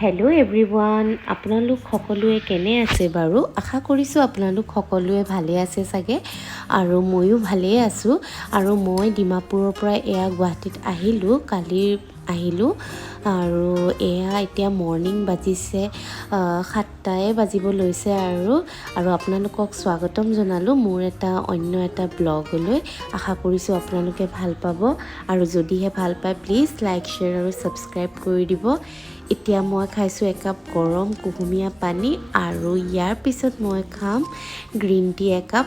Hello' everyone, আপোনালোক সকলোৱে কেনে আছে বাৰু? আশা কৰিছোঁ আপোনালোক সকলোৱে ভালে আছে চাগে, আৰু ময়ো ভালেই আছোঁ। আৰু মই ডিমাপুৰৰ পৰা গুৱাহাটীত আহিলোঁ, কালি আহিলোঁ। আৰু এতিয়া মৰ্ণিং বাজিছে 7টাই বাজিব লৈছে আৰু আপোনালোকক স্বাগতম জনালোঁ মোৰ অন্য এটা ব্লগলৈ। আশা কৰিছোঁ আপোনালোকে ভাল পাব, আৰু যদিহে ভাল পায় প্লিজ লাইক, শ্বেয়াৰ আৰু ছাবস্ক্ৰাইব কৰি দিব। এতিয়া মই খাইছোঁ একাপ গৰম কুহুমীয়া পানী, আৰু ইয়াৰ পিছত মই খাম গ্ৰীণ টি একাপ।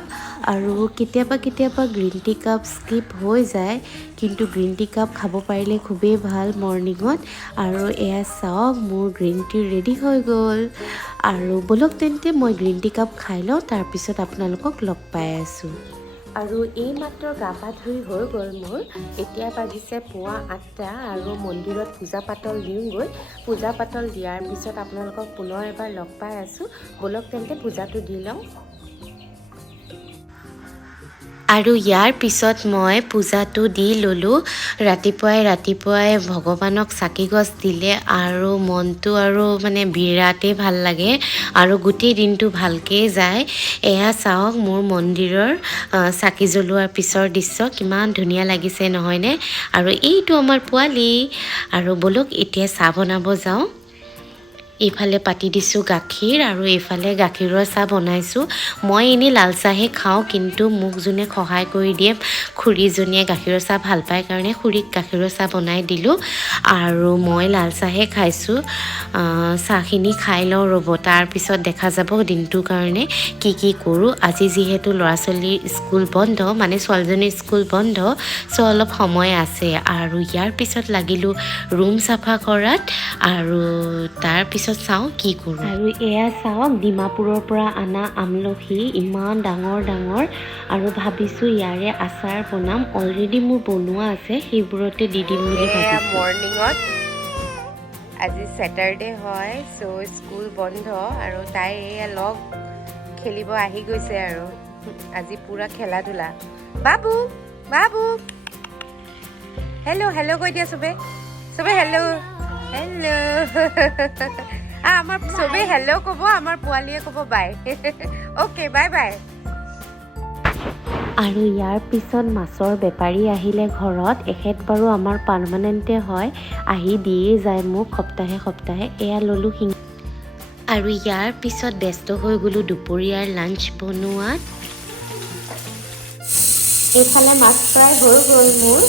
আৰু কেতিয়াবা গ্ৰীণ টি কাপ স্কিপ হৈ যায়, কিন্তু গ্ৰীণ টি কাপ খাব পাৰিলে খুবেই ভাল মৰ্ণিঙত। আৰু চাওক, মোৰ গ্ৰীণ টি ৰেডি হৈ গ'ল। আৰু বলক তেন্তে মই গ্ৰীণ টি কাপ খাই লওঁ, তাৰপিছত আপোনালোকক লগ পাই আছোঁ। আৰু এই মাত্ৰ গা পা ধুই হৈ গ'ল মোৰ। এতিয়া বাজিছে পুৱা 8টা, আৰু মন্দিৰত পূজা পাতল দিওঁগৈ। পূজা পাতল দিয়াৰ পিছত আপোনালোকক পুনৰ এবাৰ লগ পাই আছোঁ। বলক তেন্তে পূজাটো দি লওঁ। আৰু ইয়াৰ পিছত মই পূজাটো দি ল'লোঁ। ৰাতিপুৱাই ভগৱানক চাকিগছ দিলে আৰু মনটো আৰু বিৰাটেই ভাল লাগে, আৰু গোটেই দিনটো ভালকৈ যায়। চাওক, মোৰ মন্দিৰৰ চাকি জ্বলোৱাৰ পিছৰ দৃশ্য কিমান ধুনীয়া লাগিছে নহয়নে? আৰু এইটো আমাৰ পোৱালি। আৰু বলক এতিয়া চাহ বনাব যাওঁ। এইফালে পাতি দিছোঁ গাখীৰ, আৰু এইফালে গাখীৰৰ চাহ বনাইছোঁ। মই এনেই লাল চাহে খাওঁ, কিন্তু মোক যোনে সহায় কৰি দিয়ে, খুৰীজনীয়ে গাখীৰৰ চাহ ভাল পায় কাৰণে খুৰীক গাখীৰৰ চাহ বনাই দিলোঁ। আৰু মই লাল চাহে খাইছোঁ। চাহখিনি খাই লওঁ ৰ'ব, তাৰপিছত দেখা যাব দিনটোৰ কাৰণে কি কৰোঁ। আজি যিহেতু ল'ৰা ছোৱালীৰ স্কুল বন্ধ, ছোৱালীজনীৰ স্কুল বন্ধ, অলপ সময় আছে। আৰু ইয়াৰ পিছত লাগিলোঁ ৰুম চাফা কৰাত, আৰু তাৰপিছত চাওঁ কি কৰোঁ। আৰু চাওক, ডিমাপুৰৰ পৰা অনা আমলখি ইমান ডাঙৰ, আৰু ভাবিছোঁ ইয়াৰে আচাৰ বনাম। অলৰেডি মোৰ বনোৱা আছে, সেইবোৰতে দি দিম বুলি ভাবিছোঁ। মৰ্ণিঙত আজি ছেটাৰডে হয়, স্কুল বন্ধ, আৰু তাই লগ খেলিব আহি গৈছে। আৰু আজি পুৰা খেলা ধূলা। বাবু হেল্ল' কৈ দিয়া চবে হেল্ল'। আমাৰ চবেই হেল্ল' ক'ব, আমাৰ পোৱালীয়ে ক'ব বাই। অ'কে, বাই। আৰু ইয়াৰ পিছত মাছৰ বেপাৰী আহিলে ঘৰত। এখেত বাৰু আমাৰ পাৰ্মানেণ্টে হয়, আহি দিয়ে যায় মোক সপ্তাহে। ল'লোঁ শিঙি। আৰু ইয়াৰ পিছত ব্যস্ত হৈ গ'লোঁ দুপৰীয়াৰ লাঞ্চ বনোৱাত। এইফালে মাছ ফ্ৰাই হৈ গ'ল মোৰ,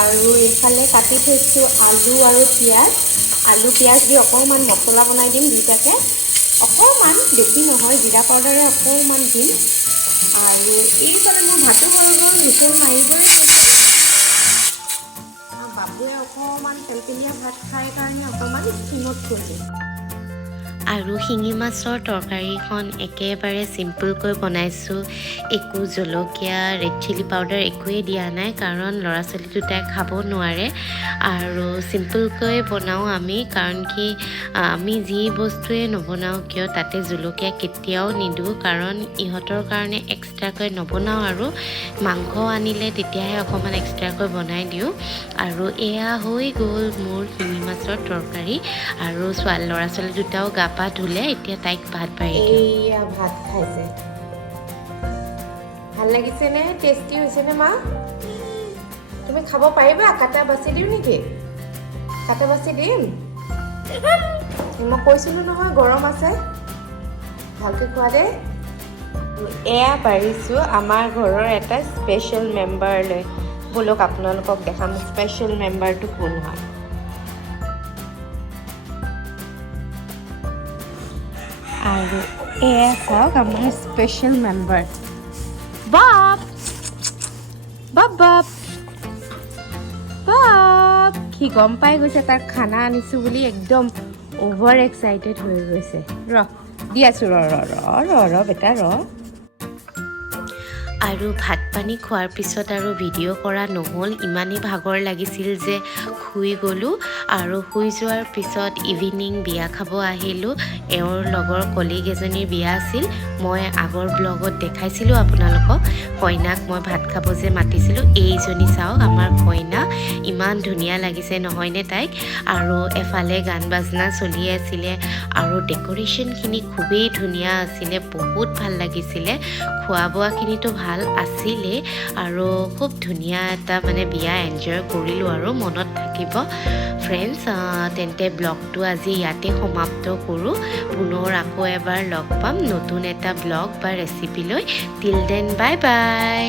আৰু এইফালে কাটি থৈছোঁ আলু আৰু পিঁয়াজ। আলু পিঁয়াজ দি অকণমান মছলা বনাই দিম দুইটাকে, অকণমান, বেছি নহয়, জিৰা পাউডাৰে অকণমান দিম। আৰু এইফালে মোৰ ভাতো হৈ গ'ল, হুইচেল মাৰিবই হৈছে। বাবুৱে অকণমান তেলতেলীয়া ভাত খাই কাৰণে অকণমান চিমত থৈছোঁ। আৰু শিঙি মাছৰ তৰকাৰীখন একেবাৰে চিম্পুলকৈ বনাইছোঁ। একো জলকীয়া, ৰেড চিলি পাউডাৰ একোৱেই দিয়া নাই, কাৰণ ল'ৰা ছোৱালী দুটাই খাব নোৱাৰে। আৰু চিম্পুলকৈ বনাওঁ আমি, কাৰণ কি আমি যি বস্তুৱে নবনাওঁ কিয় তাতে জলকীয়া কেতিয়াও নিদিওঁ, কাৰণ ইহঁতৰ কাৰণে এক্সট্ৰাকৈ নবনাওঁ। আৰু মাংস আনিলে তেতিয়াহে অকণমান এক্সট্ৰাকৈ বনাই দিওঁ। আৰু হৈ গ'ল মোৰ শিঙি মাছৰ তৰকাৰী। আৰু ল'ৰা ছোৱালী দুটাও গা পা ধুলে, এতিয়া তাইক ভাত বাঢ়ি দিওঁ। ভাত খাইছে, ভাল লাগিছে নে? টেষ্টি হৈছে নে মা? তুমি খাব পাৰিবা? কাটা বাছি দিওঁ নেকি? কাটা বাছি দিম? মই কৈছিলোঁ নহয় গৰম আছে, ভালকৈ খোৱা দেই। পাৰিছোঁ আমাৰ ঘৰৰ এটা স্পেচিয়েল মেম্বাৰলৈ। বলক আপোনালোকক দেখাম স্পেচিয়েল মেম্বাৰটো কোন হয়। আৰু চাওক আমাৰ স্পেচিয়েল মেম্বাৰ বাপ। সি গম পাই গৈছে তাৰ খানা আনিছোঁ বুলি, একদম অভাৰ এক্সাইটেড হৈ গৈছে। দি আছোঁ, ৰ বেটা ৰ। আৰু ভাত পানী খোৱাৰ পিছত আৰু ভিডিঅ' কৰা নহ'ল, ইমানেই ভাগৰ লাগিছিল যে শুই গ'লোঁ। আৰু শুই যোৱাৰ পিছত ইভিনিং বিয়া খাব আহিলোঁ। এওঁৰ লগৰ কলিগ এজনীৰ বিয়া আছিল। মই আগৰ ব্লগত দেখাইছিলোঁ আপোনালোকক, কইনাক মই ভাত খাব যে মাতিছিলোঁ। এইজনী চাওক আমাৰ কইনা, ইমান ধুনীয়া লাগিছে নহয়নে তাইক। আৰু এফালে গান বাজনা চলি আছিলে আৰু ডেক'ৰেশ্যনখিনি খুবেই ধুনীয়া আছিলে, বহুত ভাল লাগিছিলে। খোৱা বোৱাখিনিতো ভাল আছিলে আৰু খুব ধুনীয়া এটা মানে বিয়া এনজয় কৰিলোঁ আৰু মনত থাকিব। ফ্ৰেণ্ডছ, তেন্তে ব্লগটো আজি ইয়াতে সমাপ্ত কৰোঁ। পুনৰ আকৌ এবাৰ লগ পাম নতুন এটা ব্লগ বা ৰেচিপি লৈ। Till then bye bye.